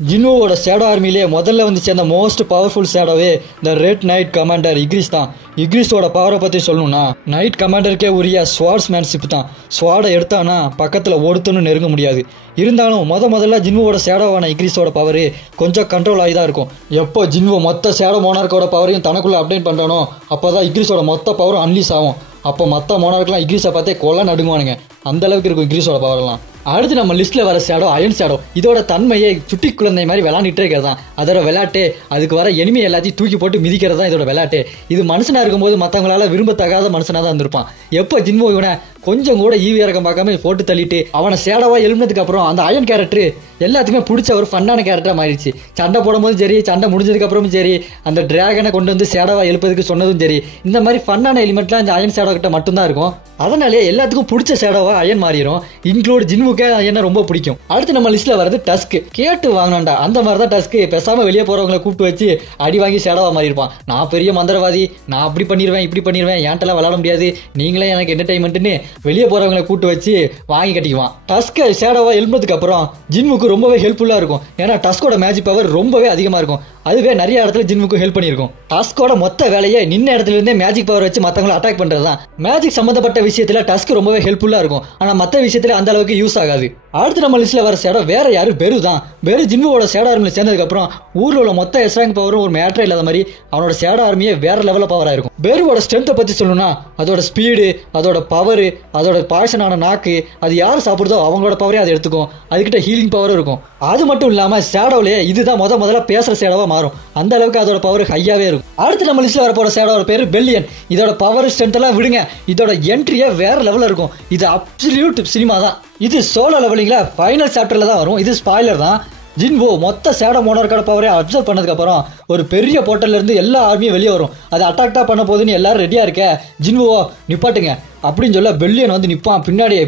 ஜின்வோட shadow ஆர்மிலேயே முதல்ல வந்து சேர்ந்த மோஸ்ட் பவர்ஃபுல் ஷேடோவே இந்த ரெட் நைட் கமாண்டர் இக்ரிஸ் தான். இக்ரிஸோட பவரை பற்றி சொல்லணும்னா நைட் கமாண்டருக்கே உரிய ஸ்வார்ட்ஸ்மேன்ஷிப் தான். ஸ்வாடை எடுத்தானா பக்கத்தில் ஒருத்தனும் நெருங்க முடியாது. இருந்தாலும் முதல்ல ஜின்வோட ஷேடோவான இக்ரிஸோட பவர் கொஞ்சம் கண்ட்ரோல் ஆகி தான் இருக்கும். எப்போ ஜின்வோ மொத்த ஷேடோ மோனார்க்கோட பவரையும் தனக்குள்ளே அப்டேட் பண்ணுறானோ அப்போ தான் இக்ரிஸோட மொத்த பவரும் அன்லீஸ் ஆகும். அப்போ மற்ற மோனார்க்கெலாம் இக்ரிஸை பார்த்தே கொல்ல நடுங்குவானுங்க. அந்த அளவுக்கு இருக்கும் இக்ரிஸோட பவர்லாம். அடுத்து நம்ம லிஸ்ட்டில் வர ஷேடோ அயன் ஷேடோ. இதோட தன்மையை சுட்டி குழந்தை மாதிரி விளாண்டுட்டே இருக்கிறது தான் அதோட விளையாட்டு. அதுக்கு வர எனிமி எல்லாத்தையும் தூக்கி போட்டு மிதிக்கிறது தான் இதோட விளையாட்டு. இது மனுஷனாக இருக்கும்போது மற்றவங்களால விரும்பத்தகாத மனுஷனாக தான் இருந்திருப்பான். எப்போ ஜின்வோ இவனை கொஞ்சம் கூட ஈவி இறக்கம் பார்க்காம போட்டு தள்ளிட்டு அவனை ஷேடோவா எழுந்ததுக்கு அப்புறம் அந்த அயன் கேரக்டர் எல்லாத்துக்குமே பிடிச்ச ஒரு ஃபன்னான கேரக்டராக மாறிடுச்சு. சண்டை போடும்போதும் சரி, சண்டை முடிஞ்சதுக்கு அப்புறமும் சரி, அந்த டிராகனை கொண்டு வந்து ஷேடோவா எழுப்பதுக்கு சொன்னதும் சரி, இந்த மாதிரி ஃபன்னான எலிமெண்ட்லாம் இந்த அயன் ஷேடோ கிட்ட மட்டும்தான் இருக்கும். அதனாலே எல்லாத்துக்கும் பிடிச்ச ஷேடோவா அயன் மாறிடும். இன்க்ளூட் ஜின்வுக்கே அயனை ரொம்ப பிடிக்கும். அடுத்து நம்ம லிஸ்ட்ல வரது டஸ்க். கேட்டு வாங்கினாண்டா அந்த மாதிரி தான் டஸ்க். பேசாம வெளியே போறவங்களை கூப்பிட்டு வச்சு அடி வாங்கி ஷேடோவா மாறி இருப்பான். நான் பெரிய மந்திரவாதி, நான் அப்படி பண்ணிடுவேன் இப்படி பண்ணிடுவேன், ஏன்ட்டெல்லாம் விளாட முடியாது, நீங்களே எனக்கு என்டர்டைன்மெண்ட்னு வெளியே போறவங்களை கூப்பிட்டு வச்சு வாங்கி கட்டிக்குவான். டஸ்க் ஷேடோவா எழுந்ததுக்கு அப்புறம் ஜின்வுக்கு ரொம்பவே ஹெல்ப்ஃபுல்லா இருக்கும். ஏன்னா டஸ்கோட மேஜிக் பவர் ரொம்பவே அதிகமா இருக்கும். அதுவே நிறைய இடத்துல ஜின்வுக்கு ஹெல்ப் பண்ணியிருக்கும். டஸ்கோட மொத்த வேலையை நின்ன இடத்துல இருந்தே மேஜிக் பவர் வச்சு மற்றவங்களை அட்டாக் பண்றது தான். மேஜிக் சம்பந்தப்பட்ட விஷயத்துல டஸ்க் ரொம்பவே ஹெல்ப்ஃபுல்லா இருக்கும். ஆனா மற்ற விஷயத்துல அந்த அளவுக்கு யூஸ் ஆகாது. அடுத்து நம்ம லிஸ்ட்ல வர ஷேடோ வேற யாரு, பெரு தான். பெரு ஜின்வோட ஷேடோ ஆர்மியில் சேர்ந்ததுக்கு அப்புறம் ஊர்ல உள்ள மொத்த எஸ்ராங் பவரும் ஒரு மேட்டரே இல்லாத மாதிரி அவனோட ஷேடோ ஆர்மியே வேற லெவலில் பவரா இருக்கும். பெருவோட ஸ்ட்ரென்த்தை பத்தி சொல்லணும்னா அதோட ஸ்பீடு, அதோட பவர், அதோட பாய்சனான நாக்கு, அது யார் சாப்பிடுதோ அவங்களோட பவரே அதை எடுத்துக்கும். அதுக்கிட்ட ஹீலிங் பவரும் இருக்கும். அது மட்டும் இல்லாம ஷேடோவிலே இதுதான் முதல்ல பேசுற ஷேடோவா மாறும். அந்த அளவுக்கு அதோட பவர் ஹையாவே இருக்கும். அடுத்து நம்ம லிஸ்ட்ல வர போற ஷேடோட பேரு பெல்லியன். இதோட பவர் ஸ்ட்ரென்த் எல்லாம் விடுங்க, இதோட என்ட்ரியே வேற லெவலில் இருக்கும். இது அப்சல்யூட் சினிமா தான். இது சோலோ லெவலிங்ல ஃபைனல் சாப்டர்ல தான் வரும். இது ஸ்பாய்லர் தான். ஜின்வோ மொத்த ஷேடோ மோனார்க்கோட பவரை அப்சர்வ் பண்ணதுக்கு அப்புறம் ஒரு பெரிய போர்ட்டல்ல இருந்து எல்லா ஆர்மியும் வெளியே வரும். அதை அட்டாக் தான் பண்ண போகுதுன்னு எல்லாரும் ரெடியா இருக்க, ஜின்வோ நிப்பாட்டுங்க அப்படின்னு சொல்ல பெல்லியன் வந்து நிப்பான். பின்னாடி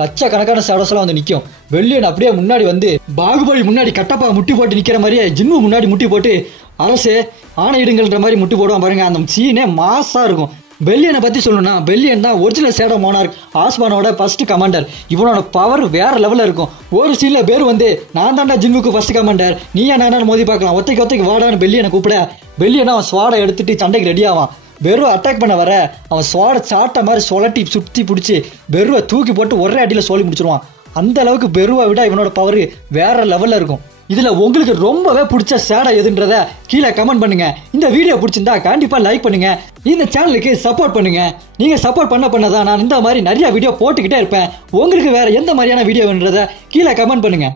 லட்சக்கணக்கான ஷேடோஸ் எல்லாம் வந்து நிற்கும். பெல்லியன் அப்படியே முன்னாடி வந்து பாகுபலி முன்னாடி கட்டப்பா முட்டி போட்டு நிக்கிற மாதிரியே ஜின்வோ முன்னாடி முட்டி போட்டு அரசே ஆணையிடுங்கன்ற மாதிரி முட்டி போடுவான் பாருங்க. அந்த சீனே மாசா இருக்கும். பெல்லியனை பற்றி சொல்லணும்னா பெல்லியன் தான் ஒரிஜினல் ஷேடோ மோனார்க், ஆஸ்மானோட ஃபர்ஸ்ட் கமாண்டர். இவனோட பவர் வேற லெவலில் இருக்கும். ஒரு சீனில் பேர் வந்து நான் தாண்டா ஜின்வுக்கு ஃபர்ஸ்ட் கமாண்டர், நீயா நானான்னு மோதி பார்க்கலாம், ஒத்தைக்கு வாடான்னு பெல்லியனை கூப்பிட பெல்லியனை அவன் ஸ்வாடை எடுத்துட்டு சண்டைக்கு ரெடி ஆவான். பெருவை அட்டாக் பண்ண வர அவன் ஸ்வாடை சாட்ட மாதிரி சொலட்டி சுற்றி பிடிச்சி பெருவை தூக்கி போட்டு ஒரே அடியில் சொல்லி முடிச்சிருவான். அந்த அளவுக்கு பெருவை விட இவனோட பவர் வேற லெவலில் இருக்கும். இதுல உங்களுக்கு ரொம்பவே பிடிச்ச ஷேடோ எதுன்றத கீழே கமெண்ட் பண்ணுங்க. இந்த வீடியோ பிடிச்சிருந்தா கண்டிப்பா லைக் பண்ணுங்க. இந்த சேனலுக்கு சப்போர்ட் பண்ணுங்க. நீங்க சப்போர்ட் பண்ணதான் நான் இந்த மாதிரி நிறைய வீடியோ போட்டுக்கிட்டே இருப்பேன். உங்களுக்கு வேற எந்த மாதிரியான வீடியோன்றத கீழே கமெண்ட் பண்ணுங்க.